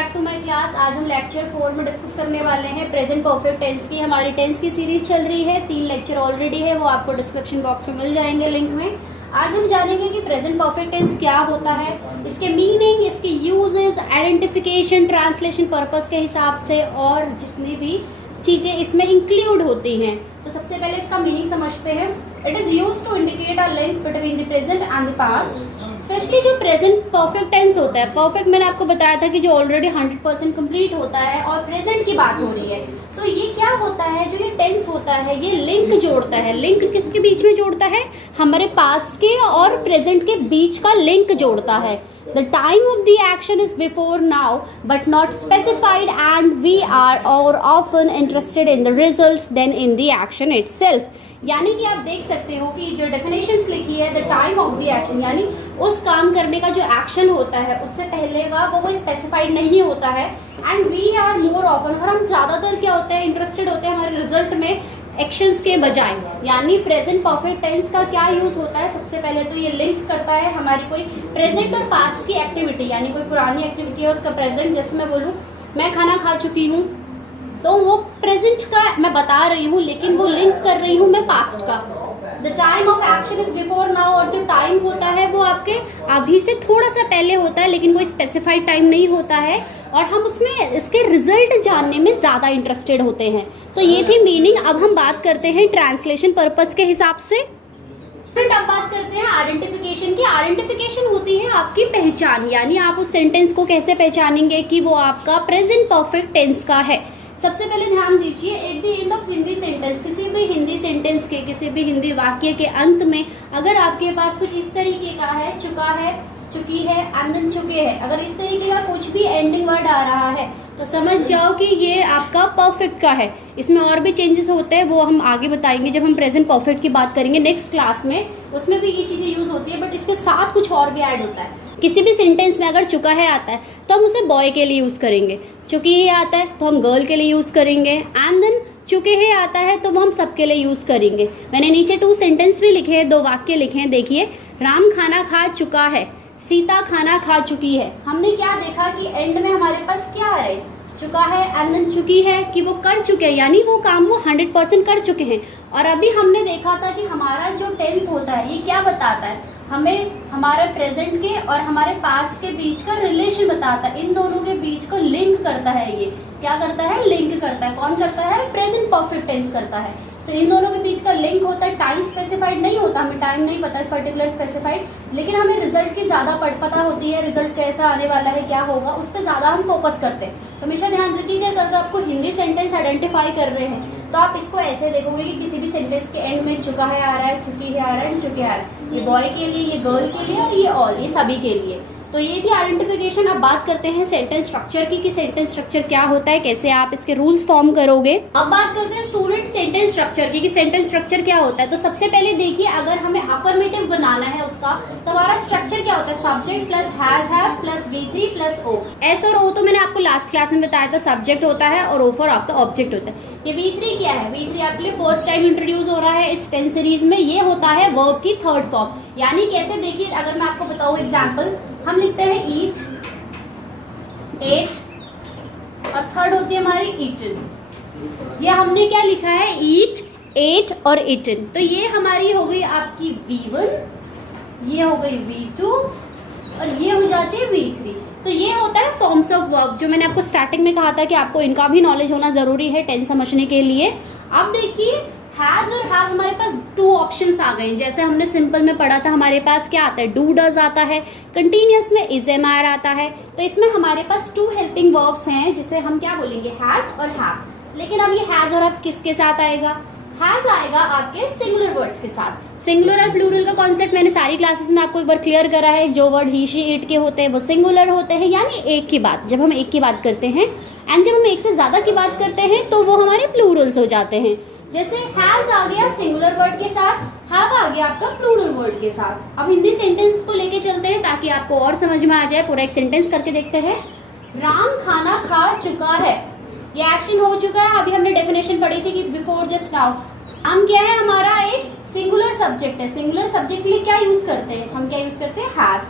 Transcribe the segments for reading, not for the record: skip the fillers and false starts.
Back to my class. आज हम lecture 4 में डिस्कस करने वाले हैं प्रेजेंट परफेक्ट टेंस की। हमारी टेंस की सीरीज चल रही है, 3 लेक्चर ऑलरेडी है, वो आपको डिस्क्रिप्शन बॉक्स में मिल जाएंगे लिंक में। आज हम जानेंगे कि प्रेजेंट परफेक्ट टेंस क्या होता है, इसके मीनिंग, इसके यूजेस, आइडेंटिफिकेशन, ट्रांसलेशन पर्पस के हिसाब से और जितनी भी चीजें इसमें इंक्लूड होती हैं। तो सबसे पहले इसका मीनिंग समझते हैं। It is used to indicate a link between the present and the past. Especially जो प्रेजेंट परफेक्ट टेंस होता है, परफेक्ट मैंने आपको बताया था कि जो ऑलरेडी 100% कंप्लीट होता है और प्रेजेंट की बात हो रही है, तो ये क्या होता है, जो ये टेंस होता है ये लिंक जोड़ता है। लिंक किसके बीच में जोड़ता है? हमारे पास्ट के और प्रेजेंट के बीच का लिंक जोड़ता है। The time of the action is before now but not specified and we are or often interested in the results than in the action itself। यानी कि आप देख सकते हो कि जो डेफिनेशंस लिखी है, the time of the action, यानी उस काम करने का जो एक्शन होता है उससे पहले का वो स्पेसिफाइड नहीं होता है। And we are more often, और हम ज्यादातर क्या होते हैं, इंटरेस्टेड होते हैं हमारे रिजल्ट में एक्शंस के बजाय। यानी प्रेजेंट परफेक्ट टेंस का क्या यूज होता है? सबसे पहले तो ये लिंक करता है हमारी कोई प्रेजेंट और पास्ट की एक्टिविटी, यानी कोई पुरानी एक्टिविटी है उसका प्रेजेंट। जैसे मैं बोलूँ मैं खाना खा चुकी हूँ, तो वो प्रेजेंट का मैं बता रही हूँ लेकिन वो लिंक कर रही हूँ मैं पास्ट का। The time of action is before now, और जो टाइम होता है वो आपके अभी से थोड़ा सा पहले होता है लेकिन कोई स्पेसिफाइड टाइम नहीं होता है, और हम उसमें इसके रिजल्ट जानने में ज़्यादा इंटरेस्टेड होते हैं। तो ये थी मीनिंग। अब हम बात करते हैं ट्रांसलेशन पर्पस के हिसाब से। फिर अब बात करते हैं आइडेंटिफिकेशन की। आइडेंटिफिकेशन होती है आपकी पहचान, यानी आप उस सेंटेंस को कैसे पहचानेंगे कि वो आपका प्रेजेंट परफेक्ट टेंस का है। सबसे पहले ध्यान दीजिए, at the end of Hindi sentence, किसी भी हिंदी सेंटेंस के, किसी भी हिंदी वाक्य के अंत में अगर आपके पास कुछ इस तरीके का है, चुका है, चुकी है, आंदन चुके हैं, अगर इस तरीके का कुछ भी एंडिंग वर्ड आ रहा है तो समझ जाओ कि ये आपका परफेक्ट का है। इसमें और भी चेंजेस होते हैं, वो हम आगे बताएंगे जब हम प्रेजेंट परफेक्ट की बात करेंगे नेक्स्ट क्लास में, उसमें भी ये चीजें यूज होती है, बट इसके साथ कुछ और भी ऐड होता है। किसी भी सेंटेंस में अगर चुका है आता है तो हम उसे बॉय के लिए यूज करेंगे, चुकी है आता है तो हम गर्ल के लिए यूज करेंगे, एंड देन चुके हैं आता है तो वो हम सबके लिए यूज करेंगे। मैंने नीचे 2 सेंटेंस भी लिखे हैं, 2 वाक्य लिखे हैं। देखिए, राम खाना खा चुका है, सीता खाना खा चुकी है। हमने क्या देखा कि एंड में हमारे पास क्या आ रहा है, चुका है एंड देन चुकी है, कि वो कर चुके हैं, यानी वो काम वो 100% कर चुके हैं। और अभी हमने देखा था कि हमारा जो टेंस होता है ये क्या बताता है, हमें हमारे प्रेजेंट के और हमारे पास्ट के बीच का रिलेशन बताता है, इन दोनों के बीच को लिंक करता है। ये क्या करता है? लिंक करता है। कौन करता है? प्रेजेंट परफेक्ट टेंस करता है। तो इन दोनों के बीच का लिंक होता है। टाइम स्पेसिफाइड नहीं होता, हमें टाइम नहीं पता पर्टिकुलर स्पेसिफाइड, लेकिन हमें रिजल्ट की ज्यादा पता होती है, रिजल्ट कैसा आने वाला है, क्या होगा, उस पर ज्यादा हम फोकस करते हैं। तो हमेशा ध्यान रखिएगा, अगर आपको हिंदी सेंटेंस आइडेंटिफाई कर रहे हैं तो आप इसको ऐसे देखोगे कि किसी भी सेंटेंस के एंड में चुका है आ रहा है, चुकी है आ रहा है, चुके आ रहा है। ये बॉय के लिए, ये गर्ल के लिए और ये ऑल, ये सभी के लिए। तो ये थी आइडेंटिफिकेशन। अब बात करते हैं सेंटेंस स्ट्रक्चर की, कि सेंटेंस स्ट्रक्चर क्या होता है, कैसे आप इसके रूल्स फॉर्म करोगे। अब बात करते हैं स्टूडेंट सेंटेंस स्ट्रक्चर की, कि सेंटेंस स्ट्रक्चर क्या होता है। तो सबसे पहले देखिए, अगर हमें अफर्मेटिव बनाना है उसका, तो हमारा स्ट्रक्चर क्या होता है, subject plus has have plus V3 plus O। S और O तो मैंने आपको लास्ट क्लास में बताया था, सब्जेक्ट होता है, और O फॉर आपका ऑब्जेक्ट होता है। ये V3 क्या है? V3 आपके लिए फर्स्ट टाइम इंट्रोड्यूस हो रहा है इस टेंस सीरीज में। ये होता है वर्ब की थर्ड फॉर्म। यानी कैसे, देखिए अगर मैं आपको बताऊं एग्जांपल, हम लिखते हैं ईट, एट, और थर्ड होती है हमारी ईटन। ये हमने क्या लिखा है, ईट, एट और ईटन। तो ये हमारी हो गई आपकी V1, ये हो गई V2 और ये हो जाती है V3। तो ये होता है फॉर्म्स ऑफ वर्ब, जो मैंने आपको स्टार्टिंग में कहा था कि आपको इनका भी नॉलेज होना जरूरी है टेंस समझने के लिए। अब देखिए, हैज और हैव हमारे पास 2 ऑप्शंस आ गए। जैसे हमने सिंपल में पढ़ा था, हमारे पास क्या आता है, डू डज आता है, कंटिन्यूअस में इज एम आर आता है। तो इसमें हमारे पास 2 हेल्पिंग वर्ब्स हैं, जिसे हम क्या बोलेंगे, हैज और हैव। लेकिन अब ये हैज और हैव किसके साथ आएगा? हैज आएगा आपके सिंगुलर वर्ड्स के साथ। सिंगुलर और प्लूरल का कॉन्सेप्ट मैंने सारी क्लासेस में आपको एक बार क्लियर करा है। जो वर्ड ही शी इट के होते हैं वो सिंगुलर होते हैं, यानी एक की बात, जब हम एक की बात करते हैं, एंड जब हम एक से ज्यादा की बात करते हैं तो वो हमारे प्लूरल्स हो जाते हैं। जैसे हैज आ गया सिंगुलर वर्ड के साथ, हैव आ गया आपका प्लूरल वर्ड के साथ। अब हिंदी सेंटेंस को लेके चलते हैं ताकि आपको और समझ में आ जाए। पूरा एक सेंटेंस करके देखते हैं। राम खाना खा चुका है, ये एक्शन हो चुका है। अभी हमने डेफिनेशन पढ़ी थी कि बिफोर जस्ट नाउ। हम क्या है, हमारा एक सिंगुलर सब्जेक्ट है। सिंगुलर सब्जेक्ट के लिए क्या यूज करते हैं, हम क्या यूज करते हैं, हैज।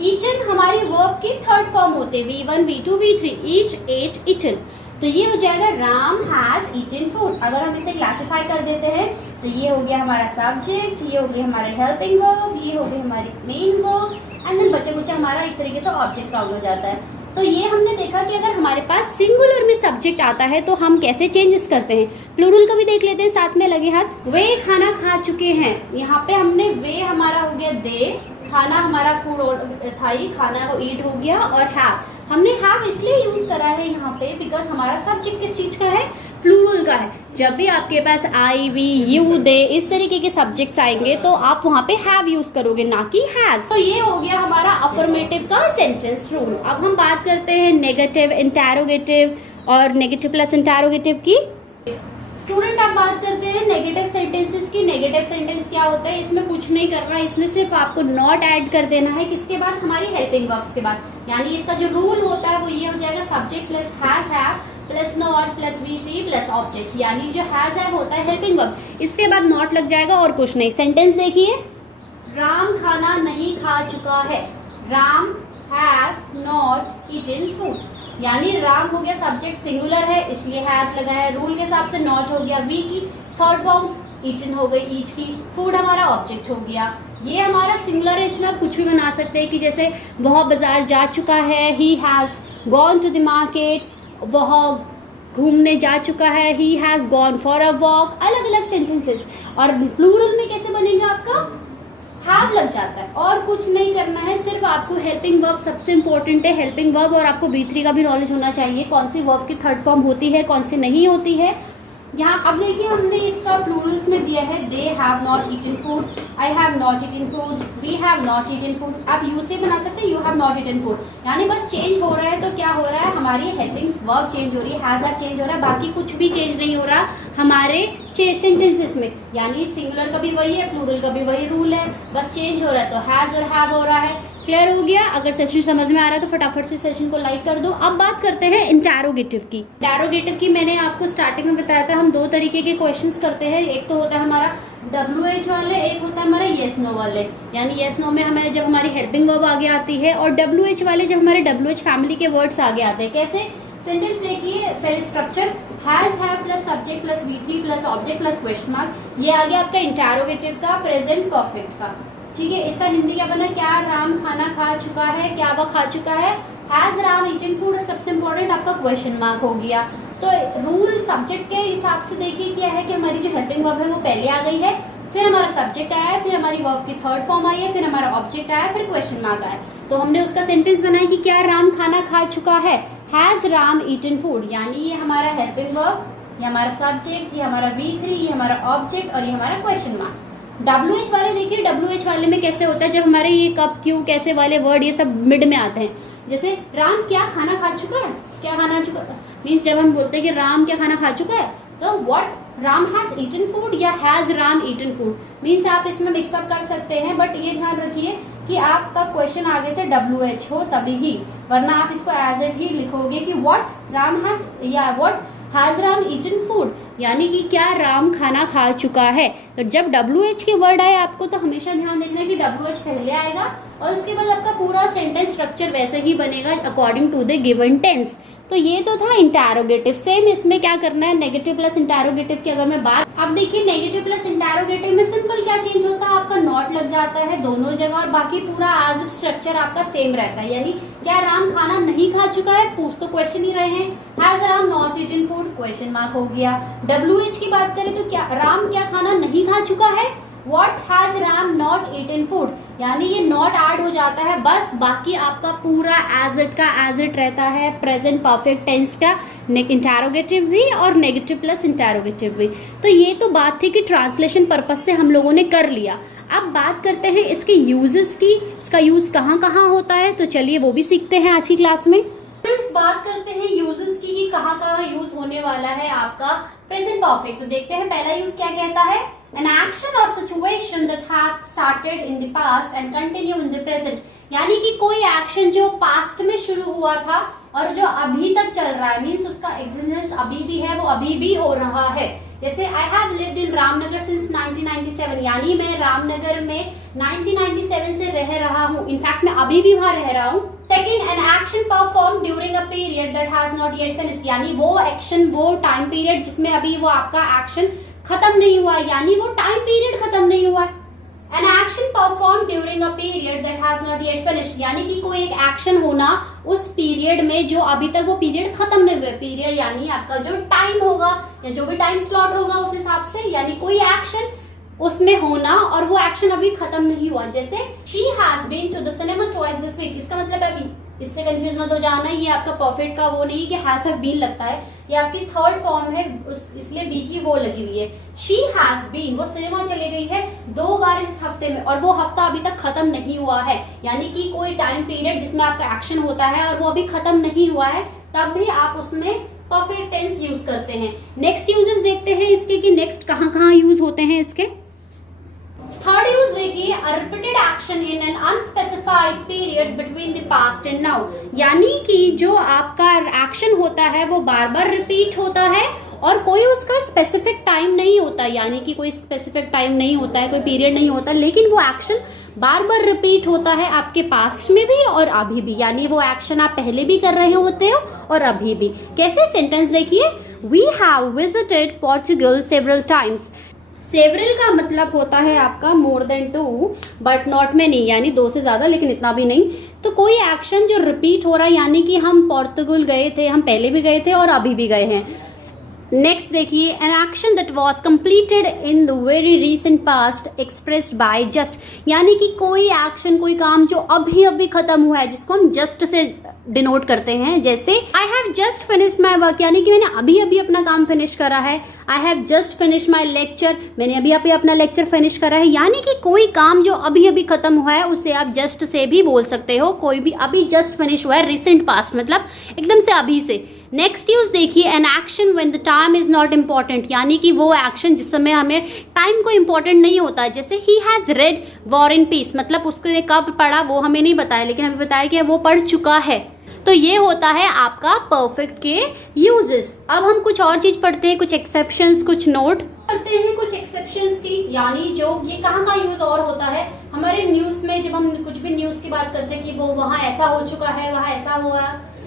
ईटन हमारी वर्ब की थर्ड फॉर्म होते हैं, V1, V2, V3, each, eight, eaten. तो ये हो जाएगा राम हैज ईटन फूड। अगर हम इसे क्लासिफाई कर देते हैं तो ये हो गया हमारा सब्जेक्ट, ये हो गया हमारे हेल्पिंग वर्ब, ये हो गई हमारी मेन वर्ब, एंड देन बचे कुछ हमारा एक तरीके से ऑब्जेक्ट काउंट हो जाता है। तो ये हमने देखा कि अगर हमारे पास सिंगुलर में सब्जेक्ट आता है तो हम कैसे चेंजेस करते हैं। प्लूरल का भी देख लेते हैं साथ में, लगे हाथ। वे खाना खा चुके हैं, यहाँ पे हमने वे हमारा हो गया दे, खाना हमारा फूड थाई, खाना को ईट हो गया, और हैव हमने हैव इसलिए यूज करा है यहाँ पे बिकॉज हमारा सब्जेक्ट किस चीज का है, प्लूरल का है। जब भी आपके पास आई, वी, यू, दे इस तरीके के सब्जेक्ट्स आएंगे तो आप वहाँ पे हैव यूज करोगे, ना कि हैज। तो ये हो गया हमारा अफर्मेटिव का सेंटेंस रूल। अब हम बात करते हैं नेगेटिव, इंटरोगेटिव और नेगेटिव प्लस इंटरोगेटिव की। स्टूडेंट आप बात करते हैं नेगेटिव सेंटेंसेस की। नेगेटिव सेंटेंस क्या होता है, इसमें कुछ नहीं करना है, इसमें सिर्फ आपको नॉट ऐड कर देना है। किसके बाद, हमारी हेल्पिंग वर्ब्स के बाद। यानी इसका जो रूल होता है वो ये हो जाएगा, subject plus has have plus not plus V3 plus object. यानी जो हैज हैव होता है हेल्पिंग वर्ब, इसके बाद नॉट लग जाएगा और कुछ नहीं। सेंटेंस देखिए, राम खाना नहीं खा चुका है, Ram has not eaten food. यानी राम हो गया सब्जेक्ट, सिंगुलर है इसलिए हैज लगा है। रूल के हिसाब से नॉट हो गया वी की थर्ड फॉर्म, ईटन हो गई ईट की, फूड हमारा ऑब्जेक्ट हो गया। ये हमारा सिंगुलर है, इसमें आप कुछ भी बना सकते हैं कि जैसे वह बाजार जा चुका है, he has gone to the market, वह घूमने जा चुका है, he has gone for a walk. अलग अलग सेंटेंसेस। और प्लूरल में कैसे बनेगा आपका, हैव लग जाता है और कुछ नहीं करना है। सिर्फ आपको हेल्पिंग वर्ब सबसे इंपॉर्टेंट है, हेल्पिंग वर्ब। और आपको V3 का भी नॉलेज होना चाहिए, कौन सी वर्ब की थर्ड फॉर्म होती है, कौन सी नहीं होती है। यहाँ अब देखिए हमने इसका प्लूरल्स में दिया है, they have not eaten food, I have not eaten food, we have not eaten food. आप यू से बना सकते हैं, you have not eaten food. यानी बस चेंज हो रहा है तो क्या हो रहा है, हमारी हेल्पिंग वर्ब चेंज हो रही है, हैज हैव चेंज हो रहा है, बाकी कुछ भी चेंज नहीं हो रहा हमारे सेंटेंसेस में। यानी सिंगुलर का भी वही है, प्लूरल का भी वही रूल है, बस चेंज हो रहा है तो हैज और हैव हो रहा है। क्लियर हो गया? अगर सेशन समझ में आ रहा है तो फटाफट से सेशन को लाइक कर दो। अब बात करते हैं इंटरोगेटिव की। इंटरोगेटिव की मैंने आपको स्टार्टिंग में बताया था, हम दो तरीके के क्वेश्चंस करते हैं। एक तो होता है हमारा WH वाले, एक होता है हमारा येस नो वाले। यानी येस नो में हमें जब हमारी हेल्पिंग वर्ब आगे आती है, और WH वाले जब हमारे WH फैमिली के वर्ड्स आगे आते हैं। कैसे? सेंटेंस देखिए, पहले structure has have plus subject plus V3 plus object plus question mark. ये आ गया आपका इंटरोगेटिव का प्रेजेंट परफेक्ट का। ठीक है, इसका हिंदी क्या बना, क्या राम खाना खा चुका है, क्या वह खा चुका है, हैज राम ईटन फूड। और सबसे इंपॉर्टेंट आपका क्वेश्चन मार्क हो गया। तो रूल सब्जेक्ट के हिसाब से देखिए क्या है कि हमारी जो हेल्पिंग वर्ब है वो पहले आ गई है, फिर हमारा सब्जेक्ट आया है, फिर हमारी वर्ब की थर्ड फॉर्म आई है, फिर हमारा ऑब्जेक्ट आया, फिर क्वेश्चन मार्क आया। तो हमने उसका सेंटेंस बनाया कि क्या राम खाना खा चुका है, हैज राम ईटन फूड। यानी ये हमारा हेल्पिंग वर्ब, ये हमारा सब्जेक्ट, ये हमारा V3, ये हमारा ऑब्जेक्ट और ये हमारा क्वेश्चन मार्क। WH वाले देखिए, WH वाले में कैसे होता है, जब हमारे ये कब, क्यों, कैसे वाले वर्ड ये सब मिड में आते हैं। जैसे राम क्या खाना खा चुका है, क्या खाना चुका मीन्स जब हम बोलते हैं कि राम क्या खाना खा चुका है, तो what Ram has eaten food या has Ram eaten food means आप इसमें मिक्सअप कर सकते हैं। बट ये ध्यान रखिए कि आपका क्वेश्चन आगे से WH हो तभी ही, वरना आप इसको एज इट ही लिखोगे कि व्हाट राम हैज या what has Ram eaten food, यानी कि क्या राम खाना खा चुका है। तो जब WH के वर्ड आए आपको तो हमेशा ध्यान देखना है कि WH पहले आएगा और उसके बाद आपका पूरा सेंटेंस स्ट्रक्चर वैसे ही बनेगा according to the given tense. तो ये तो था इंटरोगेटिव। सेम इसमें क्या करना है, नेगेटिव प्लस इंटरोगेटिव की अगर मैं बात, अब देखिए नेगेटिव प्लस इंटरोगेटिव में सिंपल क्या चेंज होता है, आपका नॉट लग जाता है दोनों जगह और बाकी पूरा आज स्ट्रक्चर आपका सेम रहता है। यानी क्या राम खाना नहीं खा चुका है, पूछ तो क्वेश्चन ही रहे हैं, has Ram not eaten food, question mark हो गया। WH की बात करें तो क्या राम क्या खाना नहीं खा चुका है, What has Ram not eaten food, यानी ये नॉट ऐड हो जाता है बस, बाकी आपका पूरा एज इट का एज इट रहता है। प्रेजेंट परफेक्ट टेंस का इंटरोगेटिव भी और नेगेटिव प्लस इंटरोगेटिव भी। तो ये तो बात थी कि ट्रांसलेशन पर्पज से हम लोगों ने कर लिया। अब बात करते हैं इसके यूजेस की, इसका यूज कहाँ कहाँ होता है, तो चलिए वो भी सीखते हैं आज की क्लास में। फ्रेंड्स बात करते हैं यूजेस की कि कहाँ कहाँ यूज होने वाला है आपका प्रेजेंट परफेक्ट। तो देखते हैं पहला यूज क्या कहता है, an action or situation that had started in the past and continue in the present, यानी कि कोई एक्शन जो पास्ट में शुरू हुआ था और जो अभी तक चल रहा है, मीन्स उसका एग्जिस्टेंस अभी भी है, वो अभी भी हो रहा है। जैसे I have lived in Ramnagar since 1997, यानी मैं रामनगर में 1997 से रह रहा हूँ, इनफैक्ट मैं अभी भी वहां रह रहा हूँ। Second, an action perform during a period that has not yet finished, यानी वो एक्शन, वो टाइम पीरियड जिसमें अभी वो आपका एक्शन खत्म नहीं हुआ, यानी वो टाइम पीरियड खत्म नहीं हुआ है। An action performed during a period that has not yet finished, यानी कि कोई एक एक्शन होना उस पीरियड में जो अभी तक वो पीरियड खत्म नहीं हुआ। पीरियड यानी आपका जो टाइम होगा या जो भी टाइम स्लॉट होगा उस हिसाब से, यानी कोई एक्शन उसमें होना और वो एक्शन अभी खत्म नहीं हुआ। जैसे she has been to the cinema twice this week, इसका मतलब है अभी, इससे कंफ्यूज मत हो जाना, ये आपका परफेक्ट का वो नहीं कि has have been लगता है, ये आपकी थर्ड फॉर्म है, इसलिए बी की वो लगी हुई है। she has been, वो सिनेमा चले गई है 2 बार इस हफ्ते में और वो हफ्ता अभी तक खत्म नहीं हुआ है, यानी कि कोई टाइम पीरियड जिसमें आपका एक्शन होता है और वो अभी खत्म नहीं हुआ है, तब भी आप उसमें परफेक्ट टेंस यूज करते हैं। नेक्स्ट यूजेस देखते हैं इसके कि नेक्स्ट कहाँ यूज होते हैं इसके। थर्ड यूज देखिए, a repeated action in an unspecified period between the past and now, यानी कि जो आपका एक्शन होता है वो बार बार रिपीट होता है और कोई उसका स्पेसिफिक टाइम नहीं होता, यानी कि कोई स्पेसिफिक टाइम नहीं होता है, कोई पीरियड नहीं होता, लेकिन वो एक्शन बार बार रिपीट होता है आपके पास्ट में भी और अभी भी, यानी वो एक्शन आप पहले भी कर रहे होते हो और अभी भी। कैसे? सेंटेंस देखिए, we have visited Portugal several times. Several का मतलब होता है आपका more than 2 but not many, यानी 2 से ज्यादा लेकिन इतना भी नहीं। तो कोई एक्शन जो रिपीट हो रहा है, यानी कि हम पोर्तुगल गए थे, हम पहले भी गए थे और अभी भी गए हैं। नेक्स्ट देखिए, an action that was completed in the very recent past expressed by just, यानी कि कोई एक्शन, कोई काम जो अभी अभी खत्म हुआ है जिसको हम जस्ट से डिनोट करते हैं। जैसे I have just finished my work, यानी कि मैंने अभी अभी अपना काम फिनिश करा है। I have just finished my lecture, मैंने अभी अभी अपना लेक्चर फिनिश करा है, यानी कि कोई काम जो अभी अभी खत्म हुआ है उसे आप जस्ट से भी बोल सकते हो। कोई भी अभी जस्ट फिनिश हुआ है, रिसेंट पास्ट मतलब एकदम से अभी से। नेक्स्ट यूज देखिए, an action when the time is not important, यानी कि वो एक्शन जिस समय हमें टाइम को इम्पोर्टेंट नहीं होता है। जैसे he has read War and Peace, मतलब उसने कब पढ़ा वो हमें नहीं बताया, लेकिन हमें बताया कि वो पढ़ चुका है। तो ये होता है आपका परफेक्ट के यूजेस। अब हम कुछ और चीज पढ़ते हैं, कुछ एक्सेप्शंस, कुछ नोट करते हैं कुछ एक्सेप्शंस की, यानी जो ये कहाँ का यूज और होता है हमारे न्यूज में। जब हम कुछ भी न्यूज की बात करते हैं कि वो वहाँ ऐसा हो चुका है, वहाँ ऐसा हुआ,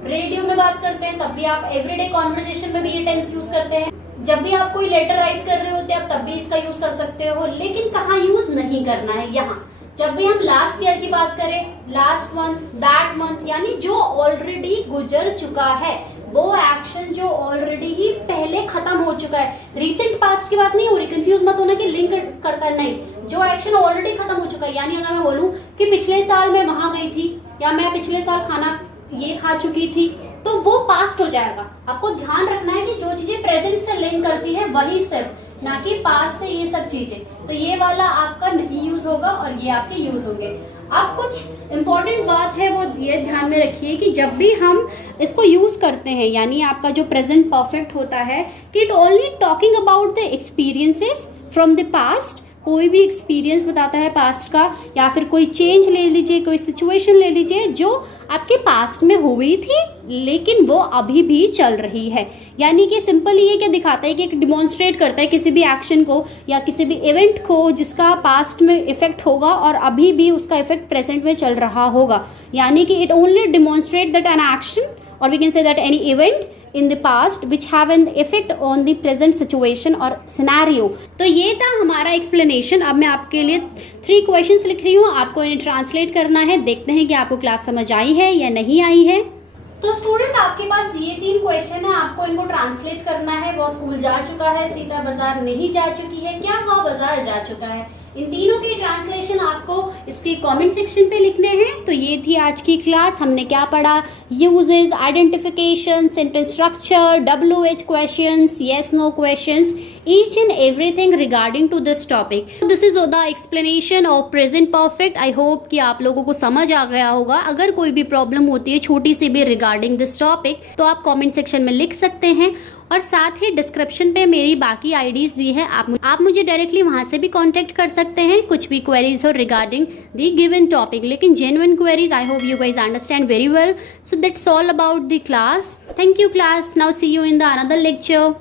रेडियो में बात करते हैं तब भी आप एवरीडे कॉन्वर्सेशन में भी ये टेंस यूज करते हैं। जब भी आप कोई लेटर राइट कर रहे होते हैं आप तब भी इसका यूज कर सकते हो, लेकिन कहाँ यूज नहीं करना है, यहाँ। जब भी हम लास्ट ईयर की बात करें, लास्ट मंथ, दैट मंथ, यानी जो ऑलरेडी गुजर चुका है, वो एक्शन जो ऑलरेडी ही पहले खत्म हो चुका है। रीसेंट पास्ट की बात नहीं हो रही, कंफ्यूज मत होना कि लिंक करता है, नहीं, जो एक्शन ऑलरेडी खत्म हो चुका है। यानी अगर मैं बोलूं कि पिछले साल मैं वहां गई थी या मैं पिछले साल खाना ये खा चुकी थी, तो वो पास्ट हो जाएगा। आपको ध्यान रखना है कि जो चीजें प्रेजेंट से लिंक करती है वही सिर्फ, ना कि पास्ट से ये सब चीजें। तो ये वाला आपका नहीं यूज होगा और ये आपके यूज होंगे। अब कुछ इंपॉर्टेंट बात है वो ये ध्यान में रखिए कि जब भी हम इसको यूज करते हैं, यानी आपका जो प्रेजेंट परफेक्ट होता है, कि it only talking about the experiences from the past. कोई भी एक्सपीरियंस बताता है पास्ट का, या फिर कोई चेंज ले लीजिए, कोई सिचुएशन ले लीजिए जो आपके पास्ट में हुई थी लेकिन वो अभी भी चल रही है। यानी कि सिंपल ये क्या दिखाता है कि एक डिमॉन्स्ट्रेट करता है किसी भी एक्शन को या किसी भी इवेंट को जिसका पास्ट में इफेक्ट होगा और अभी भी उसका इफेक्ट प्रेजेंट में चल रहा होगा। यानी कि it only demonstrate that an action और we can say that any event in the past which have an effect on the present situation or scenario। तो ये था हमारा explanation। अब मैं आपके लिए 3 questions लिख रही हूँ, आपको इन्हें ट्रांसलेट करना है। देखते हैं कि आपको क्लास समझ आई है या नहीं आई है। तो स्टूडेंट आपके पास ये 3 क्वेश्चन है, आपको इनको ट्रांसलेट करना है। वो स्कूल जा चुका है, सीता बाजार नहीं जा चुकी है, क्या वो बाजार जा चुका है। इन तीनों के ट्रांसलेशन आपको इसके कमेंट सेक्शन पे लिखने हैं। तो ये थी आज की क्लास। हमने क्या पढ़ा? Uses, identification, sentence structure, WH questions, yes no questions, each and everything regarding to this topic. So this is the explanation of present perfect. I hope कि आप लोगों को समझ आ गया होगा। अगर कोई भी प्रॉब्लम होती है छोटी सी भी regarding this topic तो आप कमेंट सेक्शन में लिख सकते हैं, और साथ ही डिस्क्रिप्शन पे मेरी बाकी आईडीज दी है, आप मुझे डायरेक्टली वहां से भी कांटेक्ट कर सकते हैं कुछ भी क्वेरीज हो रिगार्डिंग द गिवन टॉपिक। लेकिन genuine queries, I hope you guys understand very well. So that's all about the class. Thank you class. Now see you in the another lecture.